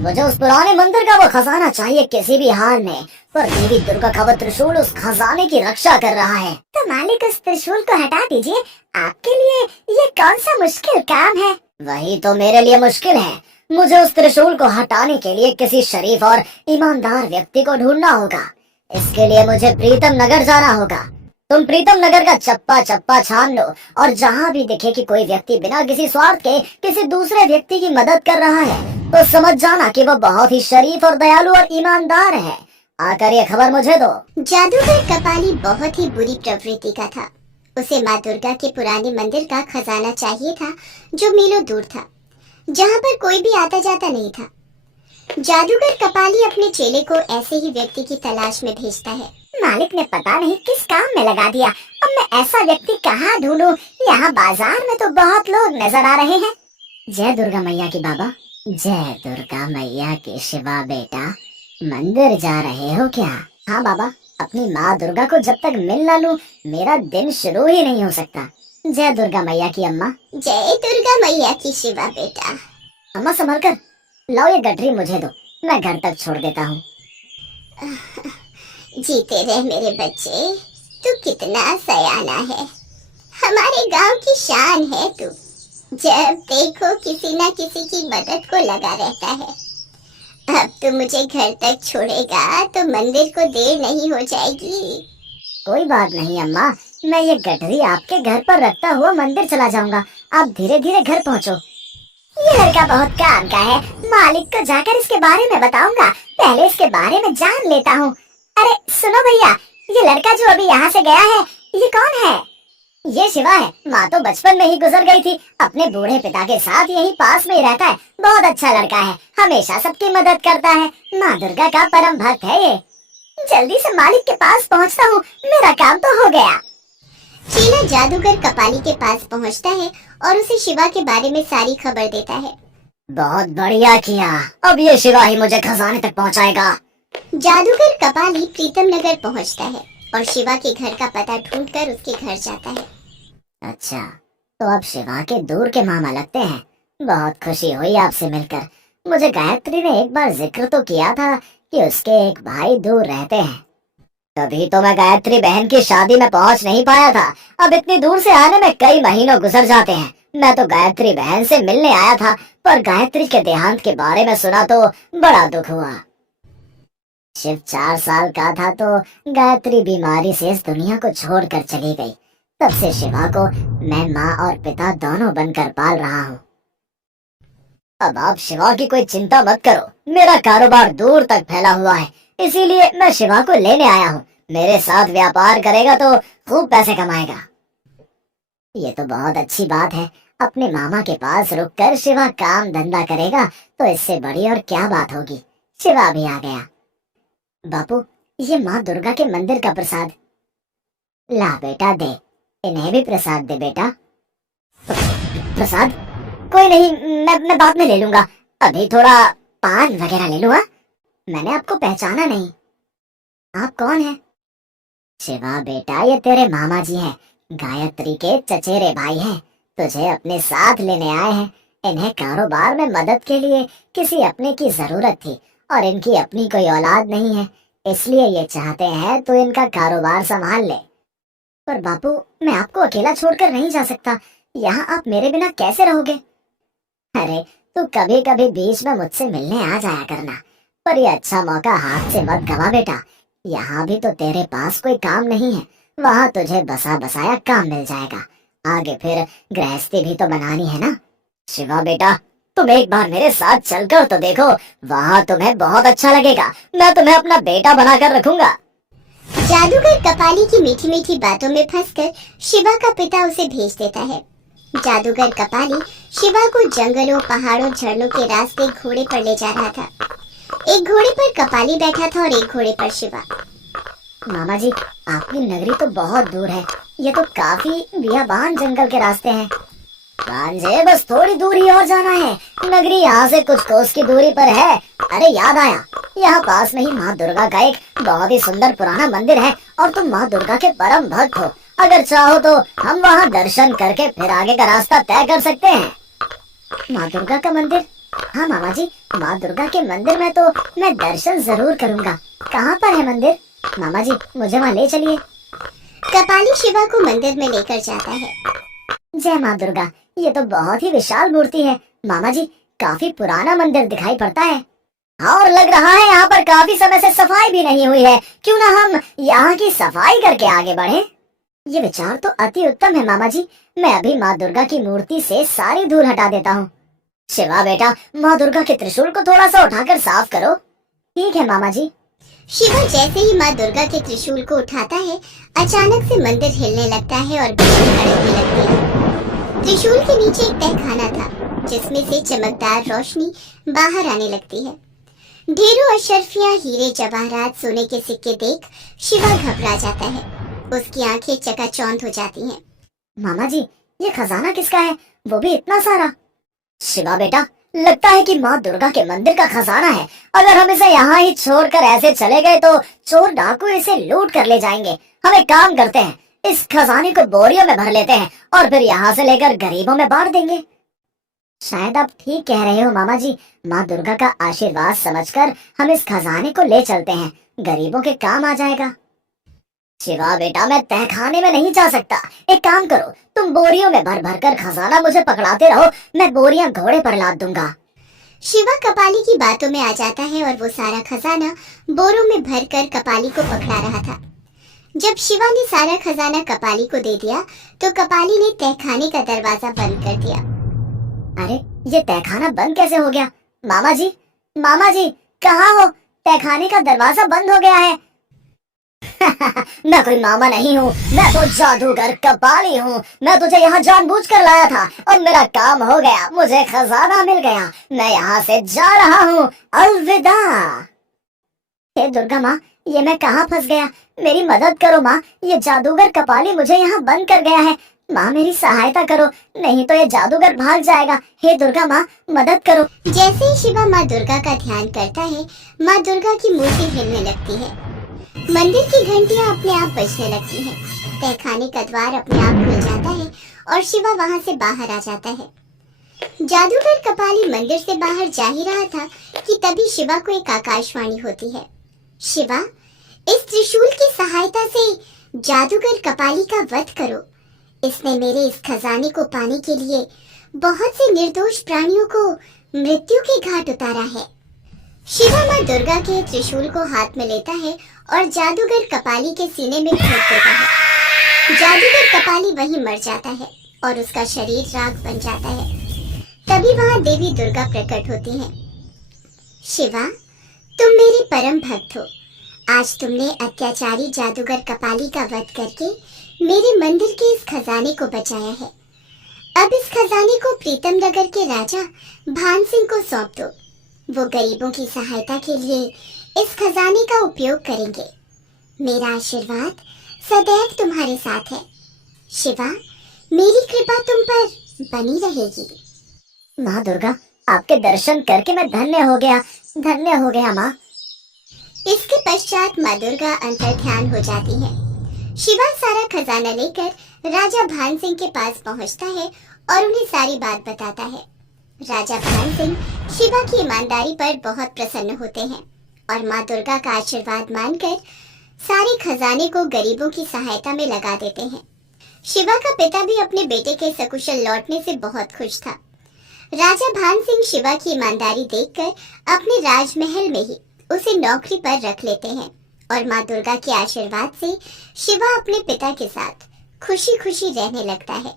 मुझे उस पुराने मंदिर का वो खजाना चाहिए किसी भी हाल में। पर देवी दुर्गा का वो त्रिशूल उस खजाने की रक्षा कर रहा है। तो मालिक उस त्रिशूल को हटा दीजिए, आपके लिए ये कौन सा मुश्किल काम है। वही तो मेरे लिए मुश्किल है। मुझे उस त्रिशूल को हटाने के लिए किसी शरीफ और ईमानदार व्यक्ति को ढूंढना होगा। इसके लिए मुझे प्रीतम नगर जाना होगा। तुम प्रीतम नगर का चप्पा चप्पा छान लो और जहाँ भी दिखे कि कोई व्यक्ति बिना किसी स्वार्थ के किसी दूसरे व्यक्ति की मदद कर रहा है तो समझ जाना कि वो बहुत ही शरीफ और दयालु और ईमानदार है। आकर ये खबर मुझे दो। जादूगर कपाली बहुत ही बुरी प्रवृत्ति का था। उसे माँ दुर्गा के पुराने मंदिर का खजाना चाहिए था जो मीलों दूर था, जहाँ पर कोई भी आता जाता नहीं था। जादूगर कपाली अपने चेले को ऐसे ही व्यक्ति की तलाश में भेजता है। मालिक ने पता नहीं किस काम में लगा दिया। अब मैं ऐसा व्यक्ति कहाँ ढूंढूं? यहाँ बाजार में तो बहुत लोग नजर आ रहे हैं। जय दुर्गा मैया की बाबा। जय दुर्गा मैया की शिवा बेटा, मंदिर जा रहे हो क्या? हाँ बाबा, अपनी माँ दुर्गा को जब तक मिल ना लूं मेरा दिन शुरू ही नहीं हो सकता। जय दुर्गा मैया की अम्मा। जय दुर्गा मैया की शिवा बेटा। अम्मा संभल कर, लाओ ये गठरी मुझे दो, मैं घर तक छोड़ देता हूँ। जीते रहे मेरे बच्चे, तू कितना सयाना है, हमारे गांव की शान है तू। जब देखो किसी न किसी की मदद को लगा रहता है। अब तो मुझे घर तक छोड़ेगा तो मंदिर को देर नहीं हो जाएगी। कोई बात नहीं अम्मा, मैं ये गठरी आपके घर पर रखता हुआ मंदिर चला जाऊंगा। आप धीरे धीरे घर पहुँचो। ये लड़का बहुत काम का है, मालिक को जाकर इसके बारे में बताऊंगा। पहले इसके बारे में जान लेता हूँ। अरे सुनो भैया, ये लड़का जो अभी यहाँ से गया है, ये कौन है? ये शिवा है। माँ तो बचपन में ही गुजर गई थी। अपने बूढ़े पिता के साथ यहीं पास में ही रहता है। बहुत अच्छा लड़का है, हमेशा सबकी मदद करता है। माँ दुर्गा का परम भक्त है ये। जल्दी से मालिक के पास पहुँचता हूँ, मेरा काम तो हो गया। चेला जादूगर कपाली के पास पहुँचता है और उसे शिवा के बारे में सारी खबर देता है। बहुत बढ़िया किया, अब ये शिवा ही मुझे खजाने तक पहुँचाएगा। जादूगर कपाली प्रीतम नगर पहुँचता है और शिवा के घर का पता ढूंढकर उसके घर जाता है। अच्छा, तो अब शिवा के दूर के मामा लगते हैं। बहुत खुशी हुई आपसे मिलकर। मुझे गायत्री ने एक बार जिक्र तो किया था कि उसके एक भाई दूर रहते हैं। तभी तो मैं गायत्री बहन की शादी में पहुंच नहीं पाया था। अब इतनी दूर से आने में कई महीनों गुजर जाते हैं। मैं तो गायत्री बहन से मिलने आया था, पर गायत्री के देहांत के बारे में सुना तो बड़ा दुख हुआ। शिव 4 साल का था तो गायत्री बीमारी से इस दुनिया को छोड़कर चली गई। तब से शिवा को मैं माँ और पिता दोनों बनकर पाल रहा हूँ। अब आप शिवा की कोई चिंता मत करो, मेरा कारोबार दूर तक फैला हुआ है, इसीलिए मैं शिवा को लेने आया हूँ। मेरे साथ व्यापार करेगा तो खूब पैसे कमाएगा। ये तो बहुत अच्छी बात है। अपने मामा के पास रुककर शिवा काम धंधा करेगा तो इससे बड़ी और क्या बात होगी। शिवा भी आ गया। बापू, ये माँ दुर्गा के मंदिर का प्रसाद। ला बेटा दे, इन्हें भी प्रसाद दे बेटा। प्रसाद? कोई नहीं, मैं बाद में ले लूंगा। अभी थोड़ा पान वगैरह ले लूँ। मैंने आपको पहचाना नहीं। आप कौन हैं? शिवा बेटा, ये तेरे मामा जी हैं, गायत्री के चचेरे भाई हैं। तुझे अपने साथ लेने आए हैं। इन्हें कारोबार में मदद के लिए किसी अपने की जरूरत थी और इनकी अपनी कोई औलाद नहीं है, इसलिए ये चाहते हैं तो इनका कारोबार संभाल ले। पर बापू, मैं आपको अकेला छोड़कर नहीं जा सकता। यहाँ आप मेरे बिना कैसे रहोगे? अरे तू कभी कभी बीच में मुझसे मिलने आ जाया करना, पर ये अच्छा मौका हाथ से मत गवा बेटा। यहाँ भी तो तेरे पास कोई काम नहीं है, वहाँ तुझे बसा बसाया काम मिल जाएगा। आगे फिर गृहस्थी भी तो बनानी है ना। शिवा बेटा, तुम एक बार मेरे साथ चलकर तो देखो, वहाँ तुम्हें बहुत अच्छा लगेगा। मैं तुम्हें अपना बेटा बनाकर रखूंगा। जादूगर कपाली की मीठी मीठी बातों में फंसकर शिवा का पिता उसे भेज देता है। जादूगर कपाली शिवा को जंगलों, पहाड़ों, झरनों के रास्ते घोड़े पर ले जा रहा था। एक घोड़े पर कपाली बैठा था और एक घोड़े पर शिवा। मामा जी, आपकी नगरी तो बहुत दूर है। ये तो काफी बियाबान जंगल के रास्ते हैं। भांजे, बस थोड़ी दूर ही और जाना है। नगरी यहाँ से कुछ कोस की दूरी पर है। अरे याद आया, यहाँ पास में ही माँ दुर्गा का एक बहुत ही सुंदर पुराना मंदिर है और तुम माँ दुर्गा के परम भक्त हो। अगर चाहो तो हम वहाँ दर्शन करके फिर आगे का रास्ता तय कर सकते हैं। माँ दुर्गा का मंदिर? हाँ मामा जी, माँ दुर्गा के मंदिर में तो मैं दर्शन जरूर करूँगा। कहाँ पर है मंदिर? मामा जी मुझे वहाँ ले चलिए। कपाली शिवा को मंदिर में लेकर जाता है। जय माँ दुर्गा, ये तो बहुत ही विशाल मूर्ति है। मामा जी काफी पुराना मंदिर दिखाई पड़ता है और लग रहा है यहाँ पर काफी समय से सफाई भी नहीं हुई है। क्यों ना हम यहाँ की सफाई करके आगे बढ़े। ये विचार तो अति उत्तम है मामा जी। मैं अभी माँ दुर्गा की मूर्ति से सारी धूल हटा देता हूँ। शिवा बेटा, माँ दुर्गा के त्रिशूल को थोड़ा सा उठाकर साफ करो। ठीक है मामा जी। शिवा जैसे ही माँ दुर्गा के त्रिशूल को उठाता है, अचानक से मंदिर हिलने लगता है और बिजली कड़कने लगती है। त्रिशूल के नीचे एक तहखाना था जिसमें से चमकदार रोशनी बाहर आने लगती है। ढेरों अशर्फियां, हीरे जवाहरात, सोने के सिक्के देख शिवा घबरा जाता है। उसकी आंखें चकाचौंध हो जाती हैं। मामा जी ये खजाना किसका है, वो भी इतना सारा? शिवा बेटा, लगता है कि माँ दुर्गा के मंदिर का खजाना है। अगर हम इसे यहाँ ही छोड़कर ऐसे चले गए तो चोर डाकू इसे लूट कर ले जाएंगे। हम एक काम करते हैं, इस खजाने को बोरियों में भर लेते हैं और फिर यहाँ से लेकर गरीबों में बांट देंगे। शायद आप ठीक कह रहे हो मामा जी। माँ दुर्गा का आशीर्वाद समझकर हम इस खजाने को ले चलते हैं, गरीबों के काम आ जाएगा। शिवा बेटा, मैं तहखाने में नहीं जा सकता। एक काम करो, तुम बोरियों में भर भर कर खजाना मुझे पकड़ाते रहो, मैं बोरियां घोड़े पर लाद दूंगा। शिवा कपाली की बातों में आ जाता है और वो सारा खजाना बोरों में भरकर कपाली को पकड़ा रहा था। जब शिवा ने सारा खजाना कपाली को दे दिया तो कपाली ने तहखाने का दरवाजा बंद कर दिया। अरे ये तहखाना बंद कैसे हो गया? मामा जी, मामा जी कहाँ हो? तहखाने का दरवाजा बंद हो गया है। मैं कोई मामा नहीं हूँ, मैं तो जादूगर कपाली हूँ। मैं तुझे यहाँ जानबूझकर लाया था और मेरा काम हो गया, मुझे खजाना मिल गया। मैं यहाँ से जा रहा हूँ, अलविदा। हे दुर्गा माँ, ये मैं कहाँ फंस गया? मेरी मदद करो माँ, ये जादूगर कपाली मुझे यहाँ बंद कर गया है। माँ मेरी सहायता करो, नहीं तो ये जादूगर भाग जाएगा। हे दुर्गा माँ, मदद करो। जैसे ही शिवा माँ दुर्गा का ध्यान करता है, माँ दुर्गा की मूर्ति हिलने लगती है। मंदिर की घंटियां अपने आप बजने लगती हैं। तहखाने का द्वार अपने आप खुल जाता है और शिवा वहां से बाहर आ जाता है। जादूगर कपाली मंदिर से बाहर जा ही रहा था कि तभी शिवा को एक आकाशवाणी होती है। शिवा, इस त्रिशूल की सहायता से जादूगर कपाली का वध करो। इसने मेरे इस खजाने को पाने के लिए बहुत से निर्दोष प्राणियों को मृत्यु के घाट उतारा है। शिवा माँ दुर्गा के त्रिशूल को हाथ में लेता है और जादूगर कपाली के सीने में ठोक देता है। जादूगर कपाली वहीं मर जाता है और उसका शरीर राख बन जाता है। तभी वहां देवी दुर्गा प्रकट होती हैं। शिवा, तुम मेरे परम भक्त हो। आज तुमने अत्याचारी जादूगर कपाली का वध करके मेरे मंदिर के इस खजाने को बचाया है। अब इस खजाने को प्रीतम नगर के राजा भान सिंह को सौंप दो। वो गरीबों की सहायता के लिए इस खजाने का उपयोग करेंगे। मेरा आशीर्वाद सदैव तुम्हारे साथ है। शिवा, मेरी कृपा तुम पर बनी रहेगी। माँ दुर्गा, आपके दर्शन करके मैं धन्य हो गया माँ। इसके पश्चात माँ दुर्गा अंतर ध्यान हो जाती है। शिवा सारा खजाना लेकर राजा भान सिंह के पास पहुंचता है और उन्हें सारी बात बताता है। राजा भान सिंह शिवा की ईमानदारी पर बहुत प्रसन्न होते हैं और माँ दुर्गा का आशीर्वाद मानकर सारे खजाने को गरीबों की सहायता में लगा देते हैं। शिवा का पिता भी अपने बेटे के सकुशल लौटने से बहुत खुश था। राजा भान सिंह शिवा की ईमानदारी देखकर अपने राजमहल में ही उसे नौकरी पर रख लेते हैं और माँ दुर्गा के आशीर्वाद से शिवा अपने पिता के साथ खुशी खुशी रहने लगता है।